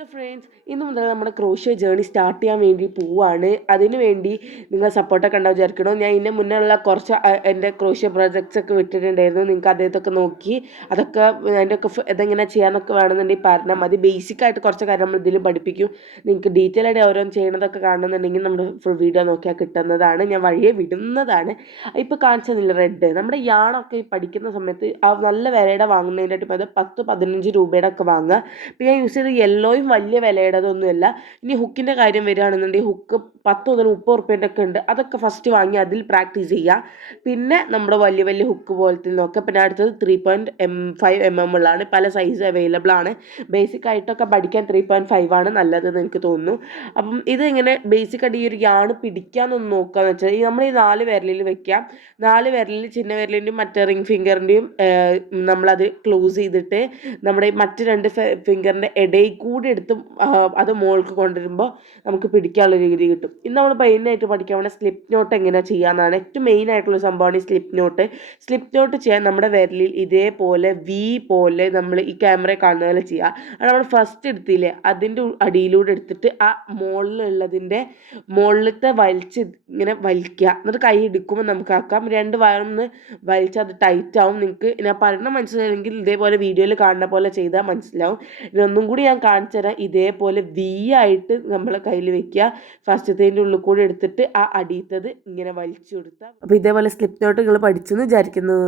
Hello friends, ഇന്ന് മുതൽ നമ്മുടെ ക്രോഷ്യോ ജേണി സ്റ്റാർട്ട് ചെയ്യാൻ വേണ്ടി പോവാണ്. അതിനു വേണ്ടി നിങ്ങൾ സപ്പോർട്ടൊക്കെ ഉണ്ടാവും വിചാരിക്കണം. ഞാൻ ഇതിന് മുന്നേ ഉള്ള കുറച്ച് എൻ്റെ ക്രോഷ്യോ പ്രോജക്ട്സ് ഒക്കെ വിട്ടിട്ടുണ്ടായിരുന്നു. നിങ്ങൾക്ക് അദ്ദേഹത്തൊക്കെ നോക്കി അതൊക്കെ അതിൻ്റെയൊക്കെ ഇതെങ്ങനെ ചെയ്യാനൊക്കെ വേണമെന്നുണ്ടെങ്കിൽ പറഞ്ഞാൽ മതി. ബേസിക്കായിട്ട് കുറച്ച് കാര്യം നമ്മൾ ഇതിൽ പഠിപ്പിക്കും. നിങ്ങൾക്ക് ഡീറ്റെയിൽ ആയിട്ട് ഓരോന്ന് ചെയ്യണതൊക്കെ കാണുന്നുണ്ടെങ്കിൽ നമ്മുടെ ഫുൾ വീഡിയോ നോക്കിയാൽ കിട്ടുന്നതാണ്. ഞാൻ വഴിയെ വിടുന്നതാണ്. ഇപ്പോൾ കാണിച്ചതില്ല റെഡ് നമ്മുടെ യാണൊക്കെ പഠിക്കുന്ന സമയത്ത് നല്ല വിലയുടെ വാങ്ങുന്നതിൻ്റെ അത് 10-15 രൂപയുടെ ഒക്കെ വാങ്ങുക. പിന്നെ ഞാൻ യൂസ് ചെയ്ത് യെല്ലോയും വലിയ വിലയുടേതൊന്നുമല്ല. ഇനി ഹുക്കിൻ്റെ കാര്യം വരികയാണെന്നുണ്ടെങ്കിൽ ഹുക്ക് 10 മുതൽ 30 റുപ്യേൻ്റെ ഒക്കെ ഉണ്ട്. അതൊക്കെ ഫസ്റ്റ് വാങ്ങി അതിൽ പ്രാക്ടീസ് ചെയ്യുക. പിന്നെ നമ്മുടെ വലിയ വലിയ ഹുക്ക് പോലത്തെ നോക്കുക. പിന്നെ അടുത്തത് 3.5 mm ഉള്ളതാണ്. പല സൈസ് അവൈലബിൾ ആണ്. ബേസിക് ആയിട്ടൊക്കെ പഠിക്കാൻ 3.5 ആണ് നല്ലതെന്ന് എനിക്ക് തോന്നുന്നു. അപ്പം ഇത് ഇങ്ങനെ ബേസിക്കായിട്ട് ഈ ഒരു യാണ് പിടിക്കാനൊന്ന് നോക്കുകയെന്ന് വെച്ചാൽ നമ്മൾ ഈ 4 വിരലിൽ വെക്കാം. 4 വിരലിൽ ചിന്ന വിരലിൻ്റെയും മറ്റേ റിംഗ് ഫിംഗറിൻ്റെയും നമ്മളത് ക്ലോസ് ചെയ്തിട്ട് നമ്മുടെ മറ്റ് 2 ഫിംഗറിൻ്റെ ഇടയിൽ കൂടി എടുത്ത് അത് മുകൾക്ക് കൊണ്ടുവരുമ്പോൾ നമുക്ക് പിടിക്കാനുള്ള രീതി കിട്ടും. ഇന്ന് നമ്മൾ മെയിനായിട്ട് പഠിക്കാൻ വേണ്ട സ്ലിപ്പ് നോട്ട് എങ്ങനെയാണ് ചെയ്യാമെന്നാണ്. ഏറ്റവും മെയിൻ ആയിട്ടുള്ള സംഭവമാണ് ഈ സ്ലിപ്പ് നോട്ട്. സ്ലിപ്പ് നോട്ട് ചെയ്യാൻ നമ്മുടെ വിരലിൽ ഇതേപോലെ വി പോലെ നമ്മൾ ഈ ക്യാമറ കാണുന്ന പോലെ ചെയ്യുക. അത് നമ്മൾ ഫസ്റ്റ് എടുത്തില്ലേ അതിൻ്റെ അടിയിലൂടെ എടുത്തിട്ട് ആ മുകളിലുള്ളതിൻ്റെ മുകളിലത്തെ വലിച്ച് ഇങ്ങനെ വലിക്കുക. എന്നിട്ട് കൈ എടുക്കുമ്പോൾ നമുക്ക് ആക്കാം. 2 വയറൊന്ന് വലിച്ച് അത് ടൈറ്റ് ആവും. നിങ്ങൾക്ക് ഞാൻ പറയുന്നത് മനസ്സിലായില്ലെങ്കിൽ ഇതേപോലെ വീഡിയോയിൽ കാണുന്ന പോലെ ചെയ്താൽ മനസ്സിലാവും. ഇതൊന്നും കൂടി ഞാൻ കാണിച്ചു തരാം. ഇതേപോലെ വി ആയിട്ട് നമ്മൾ കയ്യിൽ വെക്കുക. ഫസ്റ്റത്തേൻ്റെ ഉള്ളിൽ കൂടി എടുത്തിട്ട് ആ അടിയത്തത് ഇങ്ങനെ വലിച്ചു കൊടുത്താൽ. അപ്പോൾ ഇതേപോലെ സ്ലിപ്പ് നോട്ട് നിങ്ങൾ പഠിച്ചെന്ന് വിചാരിക്കുന്നു.